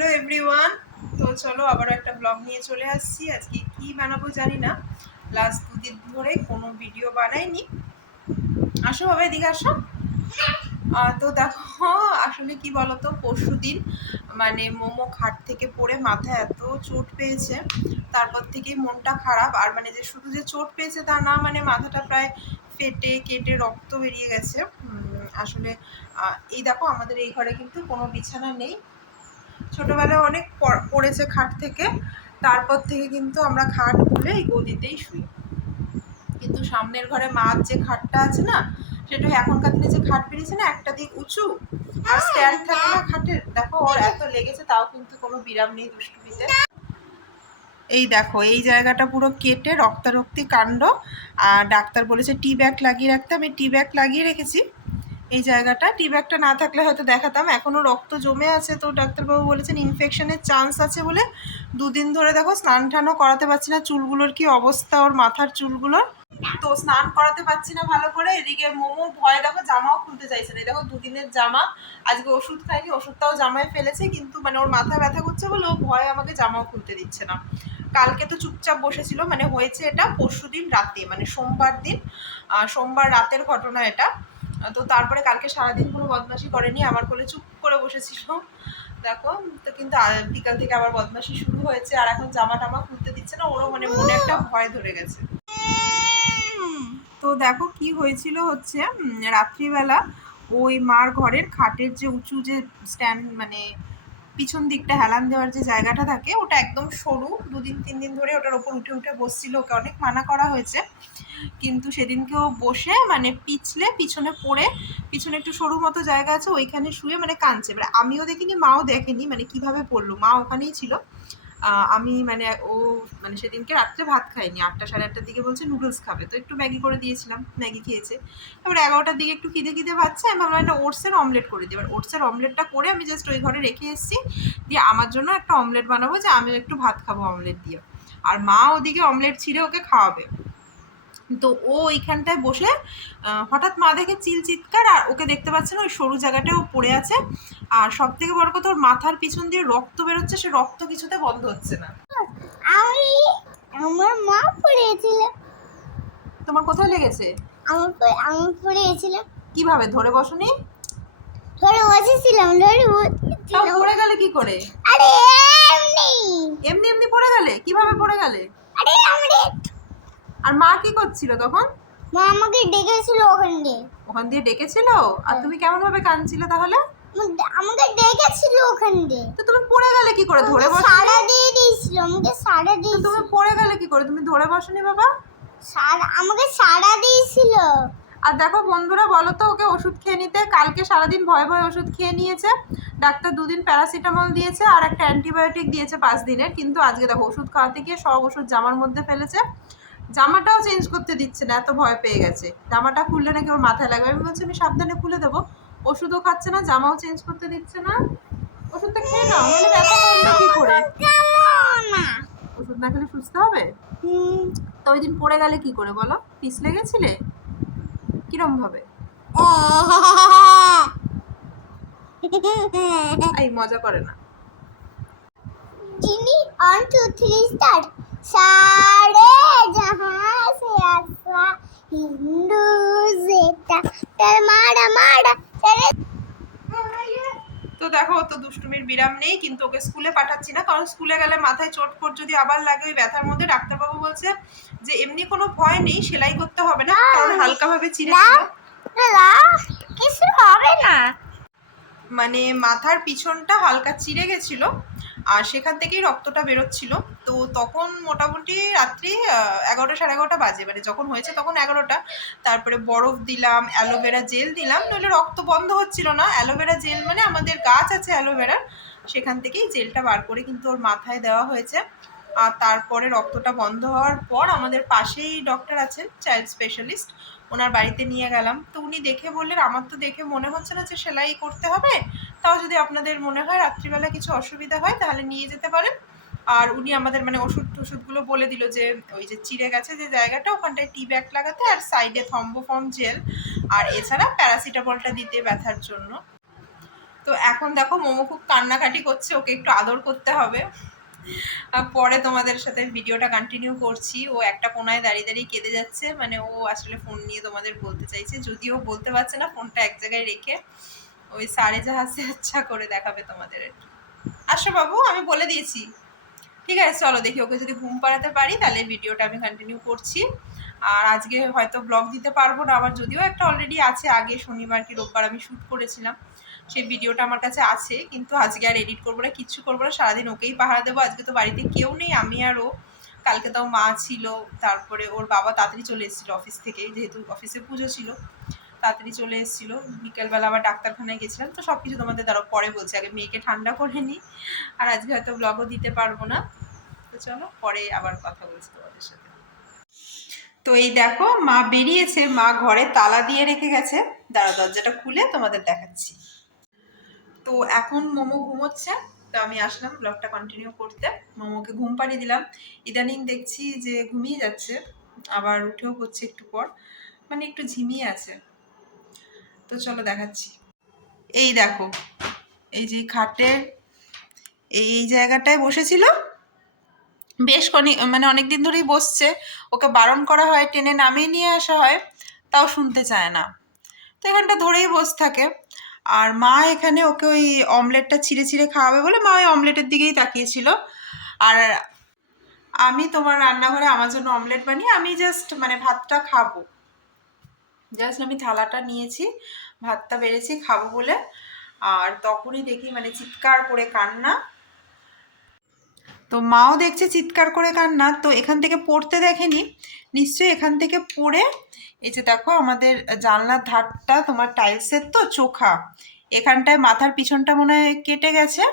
Hello everyone. তো চলো আবারও একটা ব্লগ নিয়ে চলে আসছি। আজকে কি বানাবো জানি না। লাস্ট দুদিন ধরে কোনো ভিডিও বানাইনি। আসো বাবা এদিকে আসো। তো দেখো, আসলে কি বলতো, পরশু দিন মানে মোমো খাট থেকে পড়ে মাথায় এত চোট পেয়েছে। তারপর থেকেই মনটা খারাপ। আর মানে যে শুধু যে চোট পেয়েছে তা না মানে মাথাটা প্রায় ফেটে কেটে রক্ত বেরিয়ে গেছে। আসলে এই দেখো, আমাদের এই ঘরে কিন্তু কোনো বিছানা নেই। ছোটবেলায় অনেক পড়- পড়েছে খাট থেকে, তারপর থেকে কিন্তু আমরা খাট খুলে এই গদিতেই শুই। কিন্তু সামনের ঘরে মার যে খাটটা আছে না, সেটা এখনকার দিনে যে খাট বেরিয়েছে না, একটা দিক উঁচু, আর স্ট্যান্ড থাকে না খাটের, দেখো ওর এত লেগেছে, তাও কিন্তু কোনো বিরাম নেই দুষ্টুমিতে। এই দেখো, এই জায়গাটা পুরো কেটে রক্তারক্তি কাণ্ড, আর ডাক্তার বলেছে, টি ব্যাগ লাগিয়ে রাখতে, আমি টি ব্যাগ লাগিয়ে রেখেছি। এই জায়গাটা। টি ব্যাগটা না থাকলে হয়তো দেখাতাম। এখনও রক্ত জমে আছে তো ডাক্তারবাবু বলেছেন ইনফেকশনের চান্স আছে বলে দুদিন ধরে দেখো স্নান টানও করাতে পারছি না। চুলগুলোর কি অবস্থা ওর মাথার চুলগুলোর? তো স্নান করাতে পারছি না ভালো করে। এদিকে মোমো, ভয় দেখো জামাও খুলতে চাইছে না। দেখো দুদিনের জামা। আজকে ওষুধ খাইনি, ওষুধটাও জামায় ফেলেছে কিন্তু মানে ওর মাথা ব্যথা করছে বলে ও ভয় আমাকে জামাও খুলতে দিচ্ছে না। কালকে তো চুপচাপ বসেছিল মানে হয়েছে এটা পরশু দিন রাতে মানে সোমবার দিন সোমবার রাতের ঘটনা এটা। তো তারপরে কালকে সারাদিন কোনো বদমাশি করেনি, আমার কোলে চুপ করে বসেছিল। দেখো, তো কিন্তু বিকাল থেকে আবার বদমাশি শুরু হয়েছে, আর এখন জামা টামা খুলতে দিচ্ছে না, ওরও মানে মনে একটা ভয় ধরে গেছে। তো দেখো কি হয়েছিল হচ্ছে রাত্রিবেলা ওই মার ঘরের খাটের যে উঁচু যে স্ট্যান্ড মানে পিছন দিকটা হেলান দেওয়ার যে জায়গাটা থাকে, ওটা একদম সরু। দুদিন, তিন দিন ধরে ওটার ওপর উঠে উঠে বসছিল, ওকে অনেক মানা করা হয়েছে। কিন্তু সেদিনকেও বসে মানে পিছলে, পিছনে পড়ে, পিছনে একটু সরু মতো জায়গা আছে, ওইখানে শুয়ে মানে কাঁদছে। এবার আমিও দেখিনি, মাও দেখেনি মানে কীভাবে পড়ল? মা ওখানেই ছিল। আমি মানে ও মানে সেদিনকে রাত্রে ভাত খাইনি আটটা সাড়ে আটটার দিকে বলছে নুডলস খাবে। তো একটু ম্যাগি করে দিয়েছিলাম, ম্যাগি খেয়েছে। এবার এগারোটার দিকে একটু খিদে খিদে পাচ্ছে আমি ভাবলাম একটা ওটসের অমলেট করে দিই। এবার ওটসের অমলেটটা করে আমি জাস্ট ওই ঘরে রেখে এসেছি, দিয়ে আমার জন্য একটা অমলেট বানাবো যে আমিও একটু ভাত খাব অমলেট দিয়ে। আর মা ওদিকে অমলেট ছিঁড়ে ওকে খাওয়াবে। তো ও ওইখানটায় বসে হঠাৎ মা দেখে চিল চিৎকার আর ওকে দেখতে পাচ্ছে না ওই সরু জায়গাটায় ও পড়ে আছে। আর সব থেকে বড় কথা ওর মাথার পিছন দিয়ে রক্ত বেরোচ্ছে সে রক্ত কিছুতে বন্ধ হচ্ছে না। আমি আমার মা পড়েছিল তোমার কোথায় লেগেছে? আমার পড়ে- আমি পড়েছিলাম কীভাবে? ধরে বসনি? ধরে বসেছিলাম ধরে বসেছিলাম। পড়ে গেলে কি করে? আরে এমনি। এমনি এমনি পড়ে গেলে? কীভাবে পড়ে গেলে? আরে আমরা আর মা কি করছিল তখন? মা আমাকে ডেকেছিল ওখান দিয়ে। ওখান দিয়ে ডেকেছিল? আর তুমি কেমন ভাবে কাঁদছিলে তাহলে? আমাকে- ডেকেছিল ওখান দিয়ে। তো তুমি পড়ে গেলে কি করে? ধরে বসো সাড়া দিয়ে দিয়েছিল আমাকে সাড়া দিয়েছিল। তুমি পড়ে গেলে কি করে? তুমি ধরে বসনি বাবা? সাড়া আমাকে সাড়া দিয়েছিল। আর দেখো বন্ধুরা বলো তো ওকে ওষুধ খেয়ে নিতে। কালকে সারাদিন ভয়ে ভয়ে ওষুধ খেয়ে নিয়েছে। ডাক্তার দুদিন প্যারাসিটামল দিয়েছে আর একটা অ্যান্টিবায়োটিক দিয়েছে পাঁচ দিনের। কিন্তু আজকে দেখো ওষুধ খাওয়াতে গিয়ে সব ওষুধ জামার মধ্যে ফেলেছে। জামাটাও চেঞ্জ করতে দিচ্ছে না এত ভয় পেয়ে গেছে। জামাটা খুললে নাকি ওর মাথায় লাগবে। আমি বলছি আমি সাবধানে খুলে দেবো। ওষুধও খাচ্ছে না জামাও চেঞ্জ করতে দিচ্ছে না। ওষুধটা খেয়ে নাও নাহলে ব্যথা করবে কি করে? ওষুধ না খেলে সুস্থ হবে? তো ওই দিন পড়ে গেলে কি করে বলো? পিছলে গেছিলে? কিরম ভাবে? এই মজা করে না। জিনি অন টু থ্রি স্টার্ট सारे जहां से आसवा हिंदू जेटा तर माड़ा माड़ा तेरे তো দেখো ও তো দুষ্টুমির বিরাম নেই কিন্তু ওকে স্কুলে পাঠাচ্ছি না কারণ স্কুলে গেলে মাথায় চোট ফোট যদি আবার লাগে ওই ব্যথার মধ্যে ডাক্তারবাবু বলছে যে এমনি কোনো ভয় নেই সেলাই করতে হবে না কারণ হালকাভাবে চিড়ে দাদা কিছু হবে না মানে মাথার পিছনটা হালকা চিড়ে গেছিল আর সেখান থেকেই রক্তটা বেরোচ্ছিল। তো তখন মোটামুটি রাত্রি এগারোটা সাড়ে এগারোটা বাজে। মানে যখন হয়েছে তখন এগারোটা। তারপরে বরফ দিলাম, অ্যালোভেরা জেল দিলাম। নইলে রক্ত বন্ধ হচ্ছিল না। অ্যালোভেরা জেল মানে আমাদের গাছ আছে অ্যালোভেরার। সেখান থেকেই জেলটা বার করে কিন্তু ওর মাথায় দেওয়া হয়েছে। আর তারপরে রক্তটা বন্ধ হওয়ার পর আমাদের পাশেই ডক্টর আছেন, চাইল্ড স্পেশালিস্ট। ওনার বাড়িতে নিয়ে গেলাম। তো উনি দেখে বললেন, আমার তো দেখে মনে হচ্ছে না যে সেলাই করতে হবে। তাও যদি আপনাদের মনে হয় রাত্রিবেলা কিছু অসুবিধা হয়, তাহলে নিয়ে যেতে পারেন। আর উনি আমাদের মানে ওষুধ টষুধগুলো বলে দিল যে, ওই যে চিড়ে গেছে যে জায়গাটা, ওখানটায় টি ব্যাগ লাগাতে আর সাইডে থম্বোফর্ম জেল। আর এছাড়া প্যারাসিটামলটা দিতে ব্যথার জন্য। তো এখন দেখো, মোমো খুব কান্নাকাটি করছে, ওকে একটু আদর করতে হবে। পরে তোমাদের সাথে ভিডিওটা কন্টিনিউ করছি। ও একটা কোনায় দাঁড়িয়ে দাঁড়িয়ে কেঁদে যাচ্ছে। মানে ও আসলে ফোন নিয়ে তোমাদের বলতে চাইছে, যদিও বলতে পারছে না ফোনটা এক জায়গায় রেখে। ওই সারে জাহাজে আচ্ছা করে দেখাবে তোমাদের আসো বাবু, আমি বলে দিয়েছি। ঠিক আছে, চলো দেখি ওকে যদি ঘুম পাড়াতে পারি, তাহলে ভিডিওটা আমি কন্টিনিউ করছি। আর আজকে হয়তো ব্লগ দিতে পারব না, আবার যদিও একটা অলরেডি আছে, আগে শনিবার কি রোববার আমি শ্যুট করেছিলাম, সেই ভিডিওটা আমার কাছে আছে, কিন্তু আজকে আর এডিট করব না, কিচ্ছু করব না, সারাদিন ওকেই পাহারা দেবো। আজকে তো বাড়িতে কেউ নেই, আমি আর ও। কালকে তাও মা ছিল, তারপরে ওর বাবা তাড়াতাড়ি চলে এসেছিল অফিস থেকে যেহেতু অফিসে পুজো ছিল। তাড়াতাড়ি চলে এসেছিল। বিকেলবেলা আবার ডাক্তারখানায় গেছিলাম। তো সব কিছু তোমাদের দ্বারা পরে বলছি। আগে মেয়েকে ঠান্ডা করে নিই। আর আজকে হয়তো ব্লগও দিতে পারব না। তো চলো, পরে আবার কথা বলছি তোমাদের সাথে। তো এই দেখো, মা বেরিয়েছে। মা ঘরে তালা দিয়ে রেখে গেছে। দাঁড়া দরজাটা খুলে তোমাদের দেখাচ্ছি। তো এখন মোমো ঘুমোচ্ছে। তো আমি আসলাম ব্লগটা কন্টিনিউ করতে। মোমোকে ঘুম পাড়িয়ে দিলাম। ইদানিং দেখছি যে ঘুমিয়ে যাচ্ছে। আবার উঠেও করছে একটু পর। মানে একটু ঝিমিয়ে আছে। তো চলো দেখাচ্ছি। এই দেখো, এই যে খাটের এই জায়গাটায় বসেছিল। বেশ কনি মানে অনেক দিন ধরেই বসছে। ওকে বারণ করা হয়, টেনে নামিয়ে নিয়ে আসা হয়, তাও শুনতে চায় না। তো এখানটা ধরেই বসে থাকে। আর মা এখানে ওকে ওই অমলেটটা ছিঁড়ে ছিঁড়ে খাওয়াবে বলে মা ওই অমলেটের দিকেই তাকিয়েছিল। আর আমি তোমার রান্নাঘরে আমার জন্য অমলেট বানিয়ে আমি জাস্ট মানে ভাতটা খাব। জাস্ট আমি থালাটা নিয়েছি, ভাতটা বেড়েছি, খাব বলে। আর তখনই দেখি মানে চিৎকার করে কান্না। তো মাও দেখছে চিৎকার করে কান্না, তো এখান থেকে পড়তে দেখেনি। নিশ্চয়ই এখান থেকে পড়ে, এই যে দেখো আমাদের জানলার ধারটা, তোমার টাইলসের তো চোখা। এখানটায় মাথার পিছনটা মনে হয় কেটে গেছে।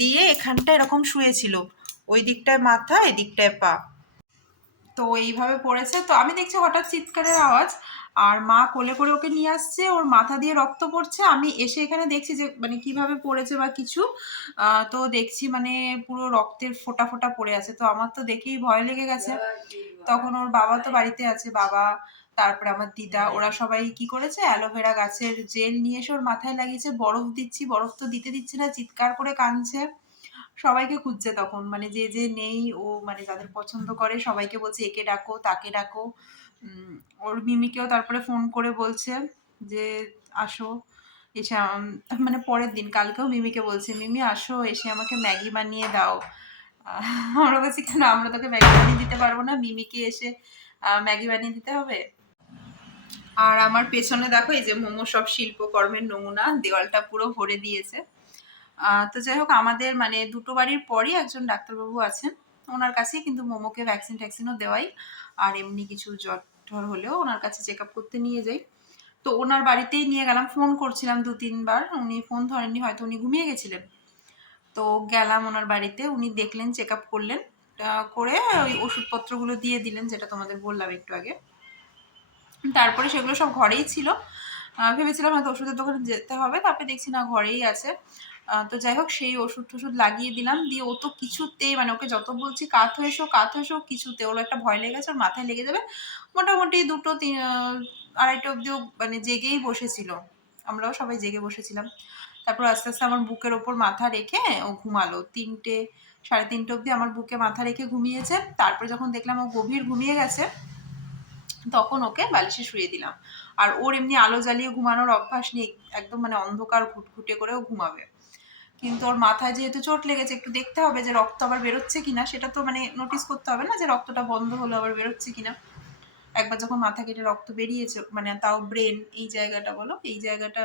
দিয়ে এখানটা এরকম শুয়েছিল। ওই দিকটায় মাথা, এদিকটায় পা। তো এইভাবে পড়েছে। তো আমি দেখছি হঠাৎ চিৎকারের আওয়াজ। আর মা কোলে করে ওকে নিয়ে আসছে, ওর মাথা দিয়ে রক্ত পড়ছে। আমি এসে এখানে দেখছি যে মানে কীভাবে পড়েছে বা কিছু তো দেখছি মানে পুরো রক্তের ফোটা ফোটা পড়ে আছে। তো আমার তো দেখেই ভয় লেগে গেছে। তখন ওর বাবা তো বাড়িতে আছে, বাবা, তারপর আমার দিদা, ওরা সবাই কি করেছে? অ্যালোভেরা গাছের জেল নিয়ে এসে ওর মাথায় লাগিয়েছে, বরফ দিচ্ছি, বরফ তো দিতে দিচ্ছে না, চিৎকার করে কাঁদছে। সবাইকে খুঁজছে তখন মানে যে যে নেই, ও মানে যাদের পছন্দ করে, সবাইকে বলছে, একে ডাকো, তাকে ডাকো। ওর মিমিকেও তারপরে ফোন করে বলছে যে, আসো। এসে মানে পরের দিন, কালকেও মিমিকে বলছে, মিমি, আসো, এসে আমাকে ম্যাগি বানিয়ে দাও। আমরা বলছি, কেন? আমরা তোকে ম্যাগি বানিয়ে দিতে পারব না। মিমিকে এসে ম্যাগি বানিয়ে দিতে হবে? আর আমার পেছনে দেখো, এই যে মোমো সব শিল্পকর্মের নমুনা, দেওয়ালটা পুরো ভরে দিয়েছে। তো যাই হোক, আমাদের মানে দুটো বাড়ির পরই একজন ডাক্তারবাবু আছেন। ওনার কাছেই কিন্তু মোমোকে ভ্যাকসিন ট্যাকসিনও দেওয়াই। আর এমনি কিছু জ্বর টর হলেও ওনার কাছে চেক আপ করতে নিয়ে যাই। তো ওনার বাড়িতেই নিয়ে গেলাম ফোন করছিলাম দু, তিনবার। উনি ফোন ধরেননি, হয়তো উনি ঘুমিয়ে গেছিলেন। তো গেলাম ওনার বাড়িতে, উনি দেখলেন চেক আপ করলেন করে ওই ওষুধপত্রগুলো দিয়ে দিলেন, যেটা তোমাদের বললাম একটু আগে। তারপরে সেগুলো সব ঘরেই ছিল। ভেবেছিলাম হয়তো ওষুধের দোকানে যেতে হবে, তারপরে দেখছি না, ঘরেই আছে। তো যাই হোক, সেই ওষুধ টষুধ লাগিয়ে দিলাম। দিয়ে ও তো কিছুতেই মানে ওকে যত বলছি, কাত হয়ে এসো, কাত হয়ে এসো, কিছুতে। ওর একটা ভয় লেগে গেছে, ওর মাথায় লেগে যাবে। মোটামুটি দুটো তিন আড়াইটা অব্দিও মানে জেগেই বসেছিল। আমরাও সবাই জেগে বসেছিলাম। তারপর আস্তে আস্তে আমার বুকের ওপর মাথা রেখে ও ঘুমালো। তিনটে, সাড়ে তিনটে অবধি আমার বুকে মাথা রেখে ঘুমিয়েছে। তারপর যখন দেখলাম ও গভীর ঘুমিয়ে গেছে, তখন ওকে বালিশে শুয়ে দিলাম। আর ওর এমনি আলো জ্বালিয়ে ঘুমানোর অভ্যাস নেই, একদম মানে অন্ধকার ঘুটঘুটে করেও ঘুমাবে। কিন্তু ওর মাথায় যেহেতু চোট লেগেছে, একটু দেখতে হবে যে রক্ত আবার বেরোচ্ছে কিনা, সেটা তো মানে নোটিস করতে হবে না যে রক্তটা বন্ধ হলো আবার বেরোচ্ছে কিনা। একবার যখন মাথা কেটে রক্ত বেরিয়েছে মানে তাও ব্রেন এই জায়গাটা বলো, এই জায়গাটা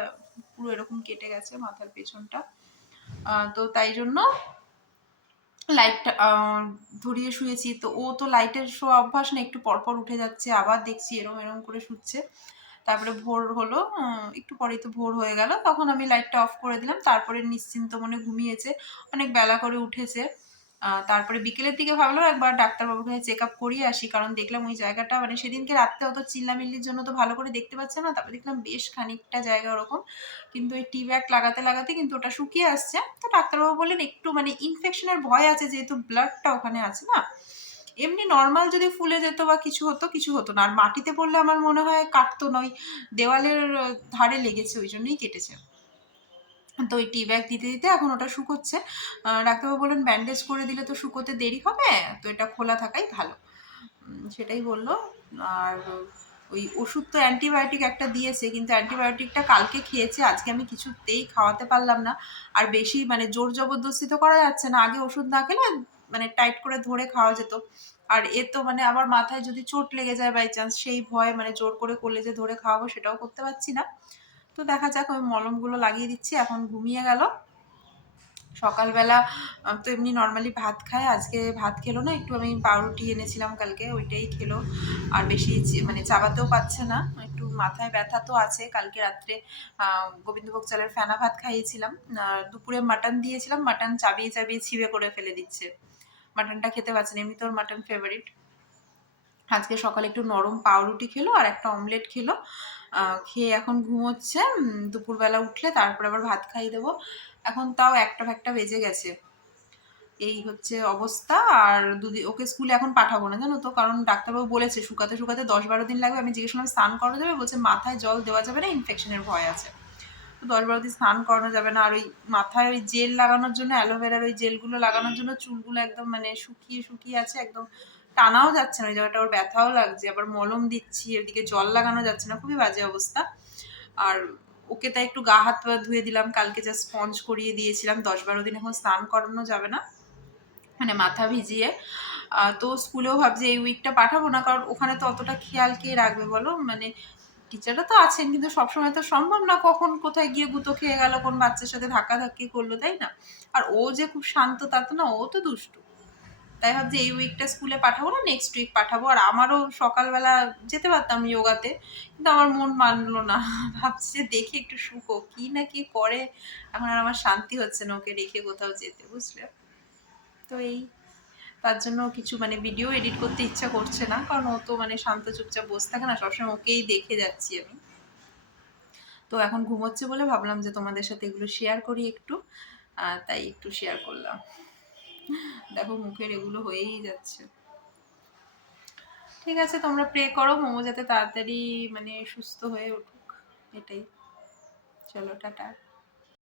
পুরো এরকম কেটে গেছে মাথার পেছনটা। তো তাই জন্য লাইটটা ধরিয়ে শুয়েছি। তো ও তো লাইটের শো অভ্যাস না, একটু পরপর উঠে যাচ্ছে, আবার দেখছি এরম এরম করে শুচ্ছে। তারপরে ভোর হলো একটু পরেই তো ভোর হয়ে গেল। তখন আমি লাইটটা অফ করে দিলাম। তারপরে নিশ্চিন্ত মনে ঘুমিয়েছে। অনেক বেলা করে উঠেছে। তারপরে বিকেলের দিকে ভাবলাম একবার ডাক্তারবাবুর কাছে চেক আপ করিয়ে আসি, কারণ দেখলাম ওই জায়গাটা মানে সেদিনকে রাত্রে অত চিল্লামিল্লির জন্য তো ভালো করে দেখতে পাচ্ছে না। তারপরে দেখলাম বেশ খানিকটা জায়গা ওরকম। কিন্তু ওই টি ব্যাগ লাগাতে লাগাতে কিন্তু ওটা শুকিয়ে আসছে। তো ডাক্তারবাবু বললেন, একটু মানে ইনফেকশনের ভয় আছে যেহেতু ব্লাডটা ওখানে আছে না? এমনি নর্মাল যদি ফুলে যেত বা কিছু হতো কিছু হতো না। আর মাটিতে পড়লে আমার মনে হয় কাটতো নয় দেওয়ালের ধারে লেগেছে, ওই জন্যই কেটেছে। তো ওই টি ব্যাগ দিতে দিতে এখন ওটা শুকোচ্ছে। ডাক্তারবাবু বললেন ব্যান্ডেজ করে দিলে তো শুকোতে দেরি হবে, তো এটা খোলা থাকাই ভালো। সেটাই বলল। আর ওই ওষুধ তো অ্যান্টিবায়োটিক একটা দিয়েছে, কিন্তু অ্যান্টিবায়োটিকটা কালকে খেয়েছে, আজকে আমি কিছুতেই খাওয়াতে পারলাম না। আর বেশি মানে জোর জবরদস্তি তো করা যাচ্ছে না। আগে ওষুধ না খেলে মানে টাইট করে ধরে খাওয়া যেত। আর এ তো মানে আবার মাথায় যদি চোট লেগে যায় বাই চান্স সেই ভয় মানে জোর করে করলে যে ধরে খাওয়াবো সেটাও করতে পারছি না। তো দেখা যাক ওই মলমগুলো লাগিয়ে দিচ্ছি, এখন ঘুমিয়ে গেল। সকালবেলা তো এমনি নর্মালি ভাত খায়, আজকে ভাত খেলো না, একটু আমি পাউরুটি এনেছিলাম কালকে, ওইটাই খেলো। আর বেশি মানে চাবাতেও পাচ্ছে না, একটু মাথায় ব্যথা তো আছে, কালকে রাত্রে গোবিন্দভোগ চালের ফেনা ভাত খাইয়েছিলাম। দুপুরে মাটন দিয়েছিলাম মাটন চাবিয়ে চাবিয়ে ছিঁড়ে করে ফেলে দিচ্ছে। মাটনটা খেতে পারছে না এমনি তোর মাটন ফেভারিট আজকে সকালে একটু নরম পাউরুটি খেলো আর একটা অমলেট খেলো। খেয়ে এখন ঘুমোচ্ছে দুপুরবেলা উঠলে তারপর আবার ভাত খাইয়ে দেবো। এখন তাও একটা ফ্যাক্টা বেজে গেছে। এই হচ্ছে অবস্থা আর দুদিন ওকে স্কুলে এখন পাঠাবো না, জানো তো? কারণ ডাক্তারবাবু বলেছে, শুকাতে শুকাতে দশ বারো দিন লাগবে। আমি জিজ্ঞেস করলাম, স্নান করা যাবে? বলছে, মাথায় জল দেওয়া যাবে না ইনফেকশনের ভয় আছে। তো দশ বারো দিন স্নান করানো যাবে না। আর ওই মাথায় ওই জেল লাগানোর জন্য, অ্যালোভেরার ওই জেলগুলো লাগানোর জন্য চুলগুলো একদম মানে শুকিয়ে শুকিয়ে আছে, একদম টানাও যাচ্ছে না। ওই জায়গাটা ওর ব্যথাও লাগছে, আবার মলম দিচ্ছি এদিকে জল লাগানো যাচ্ছে না, খুবই বাজে অবস্থা। আর ওকে তাই একটু গা হাত পা ধুয়ে দিলাম, কালকে যা স্পঞ্জ করিয়ে দিয়েছিলাম, দশ বারো দিন এখন স্নান করানো যাবে না মানে মাথা ভিজিয়ে। তো স্কুলেও ভাবছি এই উইকটা পাঠাবো না, কারণ ওখানে তো অতটা খেয়াল কে রাখবে বলো? মানে টিচাররা তো আছেন, কিন্তু সবসময় তো সম্ভব না কখন কোথায় গিয়ে গুঁতো খেয়ে গেল, কোন বাচ্চার সাথে ধাক্কা ধাক্কি করল, তাই না? আর ও যে খুব শান্ত, তা তো না, ও তো দুষ্টু। তাই ভাবছি এই উইকটা স্কুলে পাঠাবো না নেক্সট উইক পাঠাবো। আর আমারও সকালবেলা যেতে পারতাম যোগাতে কিন্তু আমার মন মানলো না। ভাবছি দেখি একটু শুকো কি না কি করে। এখন আর আমার শান্তি হচ্ছে না ওকে রেখে কোথাও যেতে, বুঝলে? তো এই। তার জন্য কিছু মানে ভিডিও এডিট করতে ইচ্ছা করছে না, কারণ ও তো মানে শান্ত চুপচাপ বসে থাকে না, সবসময় ওকেই দেখে যাচ্ছি আমি। তো এখন ঘুমোচ্ছে বলে ভাবলাম যে তোমাদের সাথে এগুলো শেয়ার করি একটু তাই একটু শেয়ার করলাম। দেখো মুখের এগুলো হয়েই যাচ্ছে। ঠিক আছে, তোমরা প্রে করো, মোমো যাতে তাড়াতাড়ি মানে সুস্থ হয়ে উঠুক, এটাই। চলো, টাটা।